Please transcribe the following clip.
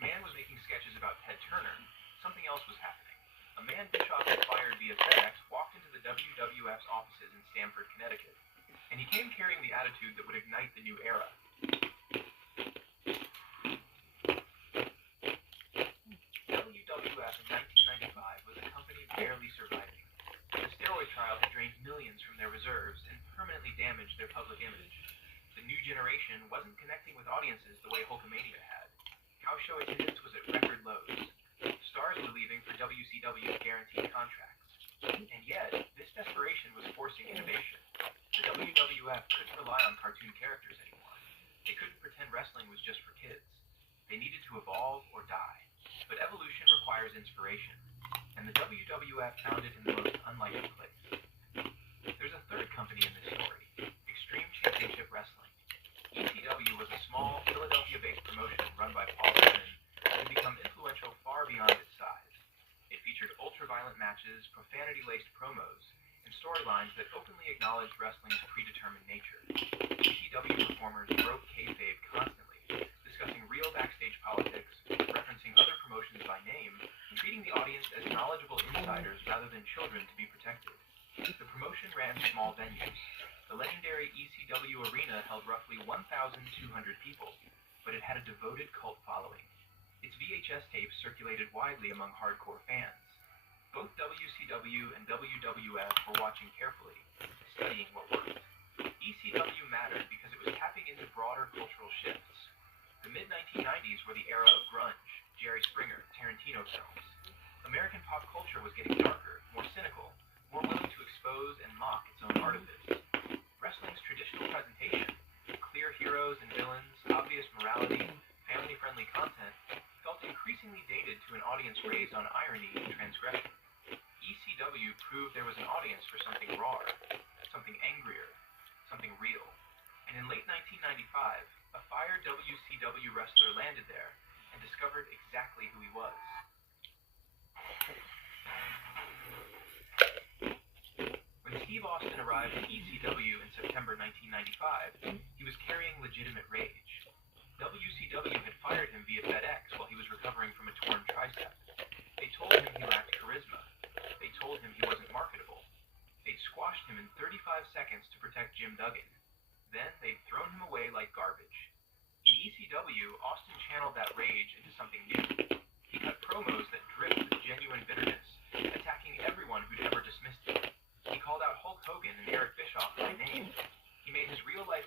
man was making sketches about Ted Turner, something else was happening. A man Bischoff had fired via FedEx walked into the WWF's offices in Stamford, Connecticut, and he came carrying the attitude that would ignite the new era. WWF in 1995 was a company barely surviving. The steroid trial had drained millions from their reserves and permanently damaged their public image. The new generation wasn't connecting with audiences the way Hulkamania had. House show attendance was at record lows. Stars were leaving for WCW's guaranteed contracts. And yet, this desperation was forcing innovation. The WWF couldn't rely on cartoon characters anymore. They couldn't pretend wrestling was just for kids. They needed to evolve or die. But evolution requires inspiration, and the WWF found it in the most unlikely place. There's a third company in this story, Extreme Championship Wrestling. ECW was a small, Philadelphia-based promotion run by Paul Heyman that had become influential far beyond its size. It featured ultra-violent matches, profanity-laced promos, and storylines that openly acknowledged wrestling's predetermined nature. ECW performers broke kayfabe constantly, discussing real backstage politics, referencing other promotions by name, and treating the audience as knowledgeable insiders rather than children to be protected. The promotion ran small venues. The legendary ECW arena held roughly 1,200 people, but it had a devoted cult following. Its VHS tapes circulated widely among hardcore fans. Both WCW and WWF were watching carefully, studying what worked. ECW mattered because it was tapping into broader cultural shifts. The mid-1990s were the era of grunge, Jerry Springer, Tarantino films. American pop culture was getting darker, more cynical, more willing to expose and mock its own artifice. Wrestling's traditional presentation, clear heroes and villains, obvious morality, family-friendly content, felt increasingly dated to an audience raised on irony and transgression. ECW proved there was an audience for something rawer, something angrier, something real. And in late 1995, a fired WCW wrestler landed there and discovered exactly who he was. When Steve Austin arrived in ECW in September 1995, he was carrying legitimate rage. WCW had fired him via FedEx while he was recovering from a torn tricep. They told him he lacked charisma. They told him he wasn't marketable. They'd squashed him in 35 seconds to protect Jim Duggan. Then they'd thrown him away like garbage. In ECW, Austin channeled that rage into something new. He cut promos that dripped with genuine bitterness, attacking everyone who'd ever dismissed him. He called out Hulk Hogan and Eric Bischoff by name. He made his real-life